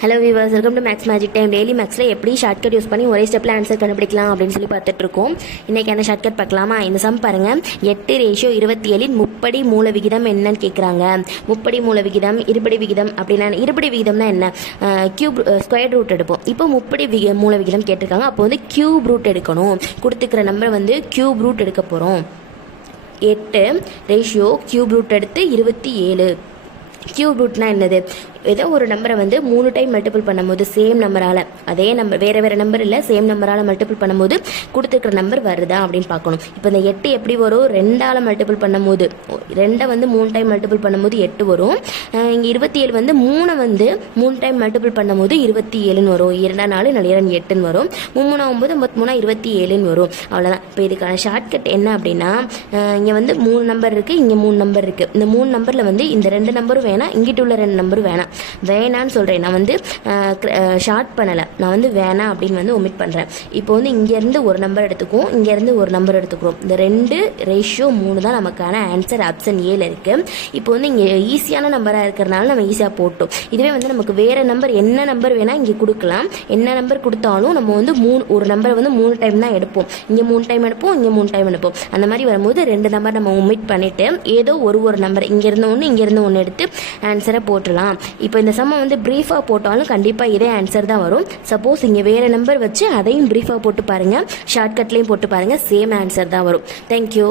Hello viewers, welcome to maths magic time. Daily மேக்ஸில் எப்படி shortcut use பண்ணி ஒரே ஸ்டெப்பில் ஆன்சர் கண்டுபிடிக்கலாம் அப்படின்னு சொல்லி பார்த்துட்டு இருக்கோம். இன்றைக்கான ஷார்ட்கட் பார்க்கலாமா? இந்த சம் பாருங்கள். 8:27 முப்படி மூல விகிதம் என்னன்னு கேட்குறாங்க. முப்படி மூல விகிதம், இருபடி விகிதம் அப்படின்னா இருபடி விகிதம்னா என்ன? கியூப் ஸ்கொயர் ரூட் எடுப்போம். இப்போ முப்படி மூல விகிதம் கேட்டிருக்காங்க. அப்போ வந்து கியூப் ரூட் எடுக்கணும். கொடுத்துக்கிற நம்பர் வந்து கியூப் ரூட் எடுக்க போகிறோம். 8 கியூப் ரூட் எடுத்து 27. கியூப் ரூட்னா என்னது? ஏதோ ஒரு நம்பரை வந்து 3 டைம் மல்டிபிள் பண்ணும்போது சேம் நம்பரால், அதே நம்பர் வேறு நம்பர் இல்லை, சேம் நம்பரால் மல்டிபிள் பண்ணும்போது கொடுத்துருக்கிற நம்பர் வருதா அப்படின்னு பார்க்கணும். இப்போ இந்த 8 எப்படி வரும்? 2ஆல் மல்டிபிள் பண்ணும்போது, 2 வந்து 3 டைம் மல்டிபிள் பண்ணும்போது 8 வரும். இங்கே 27 வந்து 3 வந்து 3 டைம் மல்டிபிள் பண்ணும்போது 27 வரும். 2 4 8 வரும். 3 9 3 27 வரும். அவ்வளோதான். இப்போ இதுக்கான ஷார்ட்கட் என்ன அப்படின்னா, இங்கே வந்து 3 நம்பர் இருக்குது, இங்கே 3 நம்பர் இருக்குது. இந்த 3 நம்பரில் வந்து இந்த 2 நம்பரும் வேணாம், இங்கிட்ட உள்ள 2 நம்பரும் வேணாம். வேணான்னு சொல்கிறேன். நான் வந்து ஷார்ட் பண்ணலை, நான் வந்து வேணாம் அப்படின்னு வந்து ஒமிட் பண்ணுறேன். இப்போ வந்து இங்கேருந்து ஒரு நம்பர் எடுத்துக்குவோம், இங்கேருந்து ஒரு நம்பர் எடுத்துக்கிறோம். இந்த 2:3 தான் நமக்கான ஆன்சர். ஆப்ஷன் ஏல இருக்குது. இப்போ வந்து இங்கே ஈஸியான நம்பராக இருக்கிறனால நம்ம ஈஸியாக போட்டோம். இதுவே வந்து நமக்கு வேறு நம்பர், என்ன நம்பர் வேணால் இங்கே கொடுக்கலாம். என்ன நம்பர் கொடுத்தாலும் நம்ம வந்து ஒரு நம்பரை வந்து 3 டைம் தான் எடுப்போம். இங்கே 3 டைம் எடுப்போம், இங்கே 3 டைம் எடுப்போம். அந்த மாதிரி வரும்போது 2 நம்பர் நம்ம ஒமிட் பண்ணிவிட்டு ஏதோ ஒரு நம்பர் இங்கேருந்து ஒன்று இங்கேருந்து ஒன்று எடுத்து ஆன்சரை போட்டுடலாம். இப்போ இந்த சம்மை வந்து ப்ரீஃபாக போட்டாலும் கண்டிப்பாக இதே ஆன்சர் தான் வரும். சப்போஸ் இங்கே வேறு நம்பர் வச்சு அதையும் ப்ரீஃபாக போட்டு பாருங்கள், ஷார்ட்கட்லேயும் போட்டு பாருங்கள், சேம் ஆன்சர் தான் வரும். தேங்க்யூ.